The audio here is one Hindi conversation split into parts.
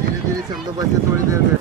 धीरे धीरे से हम लोग बच्चे थोड़ी देर में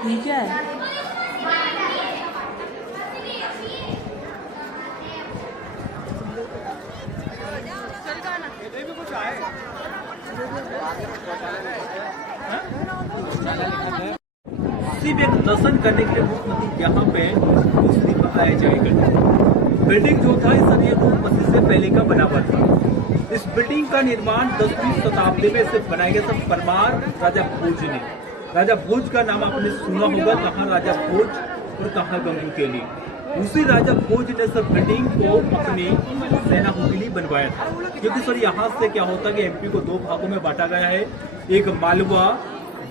ठीक है। सिर्फ एक दर्शन करने के लिए रूपमती यहाँ पे दूसरी पर आए जाए करते। बिल्डिंग जो था सर ये रूपमती से पहले का बना हुआ था। इस बिल्डिंग का निर्माण 10वीं शताब्दी में से बनाया गया था परमार राजा भोज ने। राजा भोज का नाम आपने सुना होगा, कहाँ राजा भोज और कहाँ गंगू तेली। उसी राजा भोज ने सर बिल्डिंग को अपनी सेना के लिए बनवाया था। क्योंकि सर यहाँ से क्या होता है कि एमपी को 2 भागों में बांटा गया है, एक मालवा,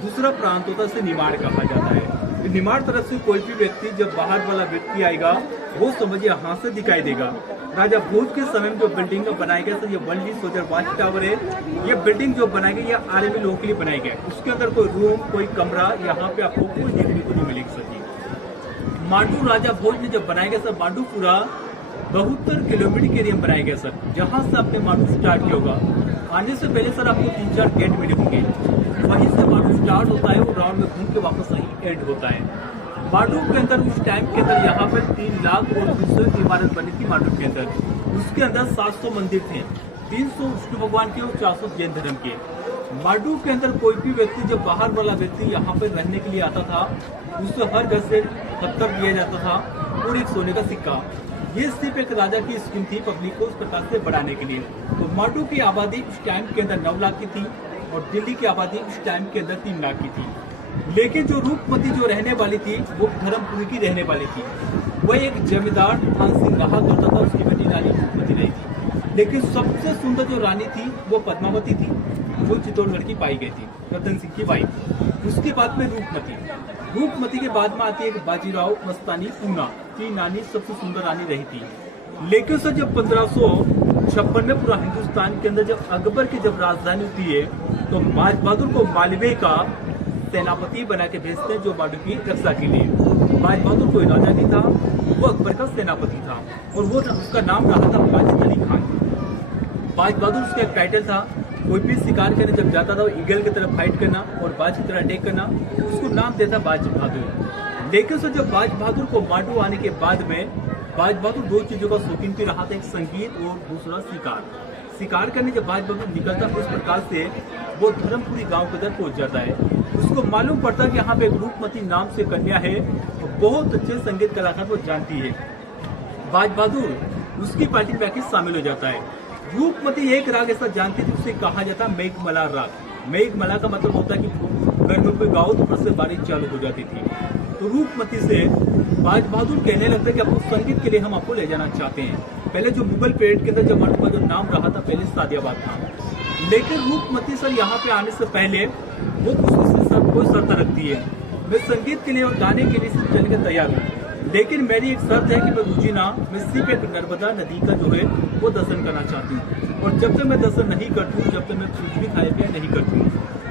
दूसरा प्रांत होता है निमाड़ कहा जाता है। निमाड़ तरफ से कोई भी व्यक्ति जब बाहर वाला व्यक्ति आएगा वो समझिए यहाँ से दिखाई देगा। राजा भोज के समय में जो बिल्डिंग बनाया गया सर ये वर्ल्ड सोल्जर वॉच टावर है। ये बिल्डिंग जो बनाई गई ये आर्मी लोगों के लिए बनाई गई। उसके अंदर कोई रूम कोई कमरा यहाँ पे आपको कोई देखने को नहीं मिलेगी सर जी। मांडू राजा भोज ने जब बनाया गया सर मांडू पूरा 72 किलोमीटर के एरिया में बनाया गया सर। जहाँ से आपने मांडू स्टार्ट किया होगा आने से पहले सर आपको 3-4 गेट मिले होंगे। वहीं से मांडू स्टार्ट होता है और राउंड में घूम के वापस वहीं एंड होता है। मांडू के अंदर उस टाइम के अंदर यहाँ पर 3 लाख और 200 की इमारत बनी थी मांडू के अंदर। उसके अंदर 700 मंदिर थे, 300 विष्णु भगवान के और 400 जैन धर्म के। मांडू के अंदर कोई भी व्यक्ति जब बाहर वाला व्यक्ति यहाँ पर रहने के लिए आता था उससे हर घर से पत्थर दिया जाता था और एक सोने का सिक्का। ये सिर्फ एक राजा की स्कीम थी पब्लिक को उस प्रकार से बढ़ाने के लिए। तो मांडू की आबादी उस टाइम के अंदर 9 लाख की थी और दिल्ली की आबादी उस टाइम के अंदर 3 लाख की थी। लेकिन जो रूपमती जो रहने वाली थी वो धर्मपुरी की रहने वाली थी। वह एक जमींदार खान सिंह रहा करता था, उसकी बेटी रानी रूपमती रही थी। लेकिन सबसे सुंदर जो रानी थी वो पद्मावती थी, वो चित्तौड़गढ़ की पाई गई थी, रतन सिंह की वाइफ। उसके बाद में रूपमती के बाद में आती है बाजीराव मस्तानी पूना की नानी सबसे सुंदर रानी रही थी। लेकिन सर जब 1556 में पूरा हिंदुस्तान के अंदर जब अकबर की जब राजधानी होती है तो बाज बहादुर को मालवे का सेनापति बना के भेजते हैं जो मांडू की रक्षा के लिए। बाज बहादुर कोई राजा नहीं था, वो अकबर का सेनापति था और वो उसका नाम रहा था बाजिद अली खान। बाज बहादुर उसका एक टाइटल था। कोई भी शिकार करने जब जाता था ईगल की तरफ फाइट करना और बाज की तरह अटैक करना, उसको नाम देता बाज बहादुर। लेकिन सर जब बाज बहादुर को मांडू आने के बाद में बाज बहादुर 2 चीजों का शौकीन भी रहा था, एक संगीत और दूसरा शिकार करने जब बाज बहादुर निकलता उस प्रकार से वो धर्मपुरी गांव के अंदर पहुंच जाता है। उसको मालूम पड़ता है कि यहाँ पे एक रूपमती नाम से कन्या है, बहुत अच्छे संगीत कलाकार वो जानती है। बाज बहादुर उसकी पार्टी में आके शामिल हो जाता है। रूपमती एक राग ऐसा जानती थी उसे कहा जाता मेघमला राग। मेघमला का मतलब होता है कि घर में कोई गाओ तो ऊपर से बारिश चालू हो जाती थी। तो रूपमती से बाज बहादुर कहने लगता है कि आपको संगीत के लिए हम आपको ले जाना चाहते हैं। पहले जो मुगल पीरियड के अंदर जब मांडू का जो नाम रहा था पहले सादियाबाद था, लेकिन रूपमती सर यहाँ पे आने से पहले वो कोई शर्त रखती है। मैं संगीत के लिए और गाने के लिए सिर्फ चलने के तैयार हूँ, लेकिन मेरी एक शर्त है कि मैं रुजिना मैं सिर्फ एक नर्मदा नदी का जो है वो दर्शन करना चाहती हूँ। और जब तक मैं दर्शन नहीं करती हूँ, जब तक मैं कुछ भी खाए पिए नहीं करती हूँ।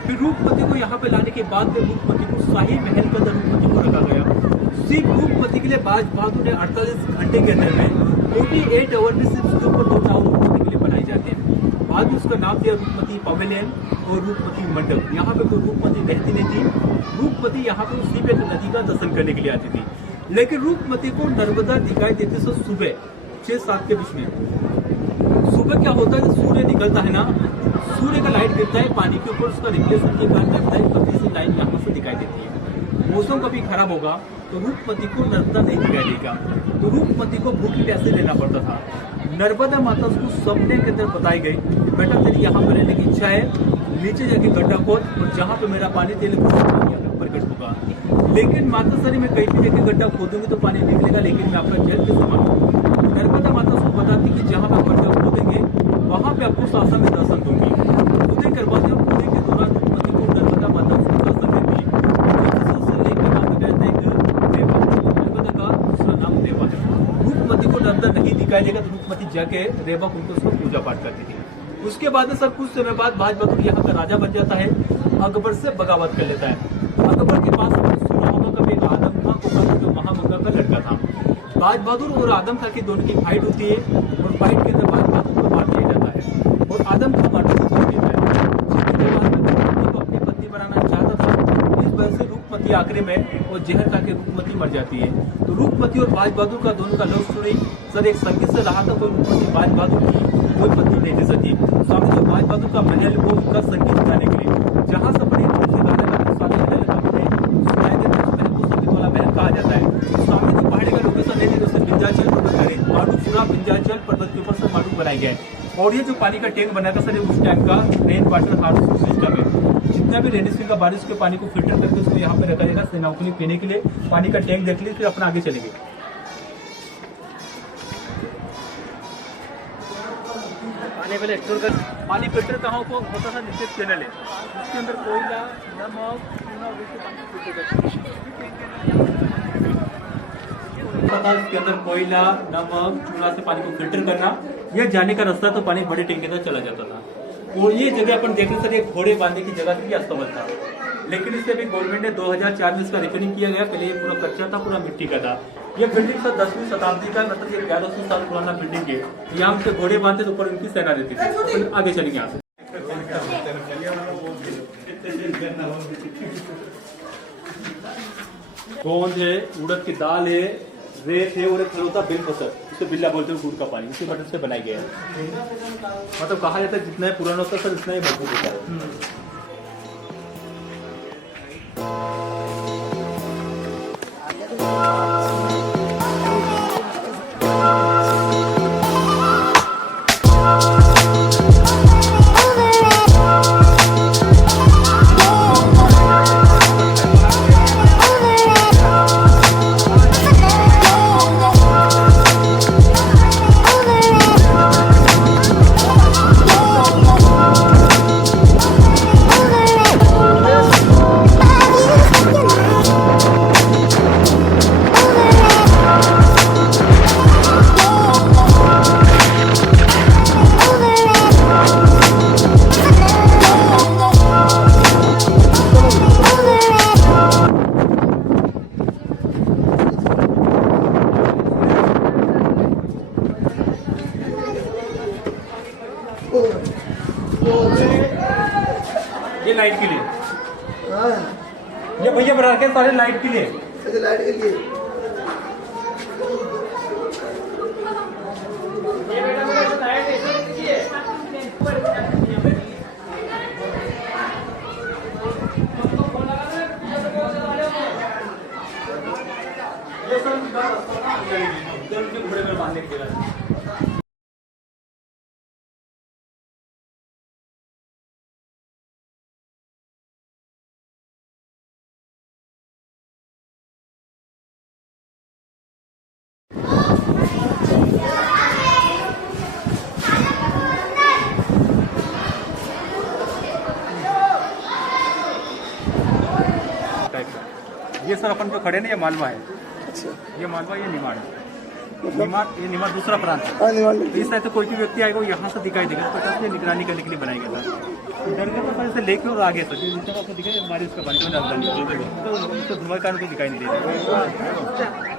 फिर रूपमती को यहाँ पे लाने के बाद में रूपमती को शाही महल के अंदर रूपमती को रखा गया। सिर्फ रूपमती के लिए बाज बहादुर ने 48 घंटे के अंदर में 48 आवर में सिर्फ उसके ऊपर 2 टावर रूपमती के लिए बनाए जाते हैं। बाद में उसका नाम दिया रूपमती पवेलियन और रूपमती मंडप। यहाँ पे कोई रूपमती रहती नहीं थी। रूपमती यहाँ पे सिर्फ एक नदी का दर्शन करने के लिए आती थी। लेकिन रूपमती को नर्मदा दिखाई देती सो सुबह 6-7 के बीच में। सुबह क्या होता है, सूर्य निकलता है ना, सूर्य का लाइट गिरता है पानी के ऊपर, उसका रिफ्लेक्शन के कारण लगता है पतली सी लाइन यहाँ से दिखाई देती है। मौसम कभी खराब होगा तो रूपमती को नर्मदा नहीं दिखाई देगा, तो रूपमती को भूखी प्यासे रहना पड़ता था। नर्मदा माता उसको सपने के अंदर बताई गई, बेटा तेरी यहाँ पर रहने की इच्छा है, नीचे जाके गड्ढा खोद और जहाँ पे मेरा पानी तेरे प्रकट होगा। लेकिन माता सरी में कहीं भी जाके गड्ढा खोदूंगी तो पानी निकलेगा, लेकिन मैं आपका जल कैसे मानूं। नर्मदा माता उसको बताती कि जहाँ पे गड्ढा खोदेंगे वहां पे आपको सासा में दर्शन दूंगी। खुदे करवाते और खुदे के दौरान रूपमती को नर्मदा माता उसको दर्शन देती है। उससे लेकर नाम कहते हैं रेवा, नर्मदा का दूसरा नाम रेवा है। रूपमती को नर्मदा नहीं दिखाई देगा तो रूपमती जाके रेवा उनको उसको पूजा पाठ करती थी। उसके बाद में सर कुछ समय बाद बाज बहादुर यहाँ का राजा बन जाता है, अकबर से बगावत कर लेता है। अकबर के पास सुना होगा कभी आदम खां को जो महामंगा का लड़का था। बाज बहादुर और आदम खां की दोनों की फाइट होती है और फाइट के अंदर बाज बहादुर को मार दिया जाता है और आदम खां मारने को छोड़ देता है। जिसके बाद में रूपमती को अपनी पत्नी बनाना चाहता था, इस वजह से रूपमती आखिरी में और जहर खा के रूपमती मर जाती है। तो रूपमती और बाज बहादुर का दोनों का लव स्टोरी सर एक संगीत से रहा था, कोई रूपमती बाज बहादुर की कोई पत्नी नहीं दे सकी। सामने जो बाज बहादुर का महल वो उनका संगीत गाने के लिए जहाँ से बड़े गाने का सामने महल का सुनाई देता है, महल को संगीत वाला महल कहा जाता है। सामने जो पहाड़ी का लोकेशन है जैसे विंध्याचल पर्वत करे मारूपुरा विंध्याचल पर्वत के ऊपर से मारू बनाई गया है। और ये जो पानी का टैंक बना था सर उस टाइम का रेन वाटर हार्वेस्टिंग सिस्टम है। जितना भी रेनी सीजन का बारिश के पानी को फिल्टर करके उसको यहाँ पे रखा जाएगा सेनाओं के लिए पीने के लिए। पानी का टैंक देख लीजिए, फिर अपना आगे चलेंगे। पानी फिल्टर कहाँ को होता था, नीचे चैनल है उसके अंदर कोयला नमक पता इसके अंदर कोयला नमक चूना से पानी को फिल्टर करना। यह जाने का रास्ता तो पानी बड़े टैंक के अंदर चला जाता था। और ये जगह अपन देख रहे सर एक घोड़े बांधने की जगह थी, अस्तबल था। लेकिन इसे भी गवर्नमेंट ने 2004 में इसका रिपेयरिंग किया गया। पहले ये पूरा कच्चा था, पूरा मिट्टी का था। ये बिल्डिंग सर 10वीं शताब्दी का मतलब ये 1100 साल पुराना बिल्डिंग है। यहाँ से घोड़े बांधते तो ऊपर इनकी सेना रहती थी। तो आगे चलेंगे यहाँ से। गोंद है, उड़द की दाल है, रेत है और एक होता बेल पत्थर, उसे बिल्ला बोलते हैं, गुड़ का पानी उसी मटन से बनाया गया है। मतलब कहा जाता है जितना पुराना होता है सर उतना ही मजबूत होता है। ये लाइट के लिए, ये भैया बना के सारे लाइट के लिए, लाइट के लिए ये सब घोड़े में बांधने के लिए। ये सर अपन जो खड़े ना ये मालवा है, अच्छा, ये मालवा, ये निमाड़ है। मतलब ये निमाड़ दूसरा प्रांत है। हाँ निवाल तो इस तरह से कोई भी व्यक्ति आएगा वो यहाँ से दिखाई देगा, तो पचास निगरानी करने के लिए बनाया गया था। डर के तो ऐसे लेके और आगे सर नीचे आपको दिखाई हमारी उसका पानी तो धुआं कारण तो दिखाई नहीं दे रहा।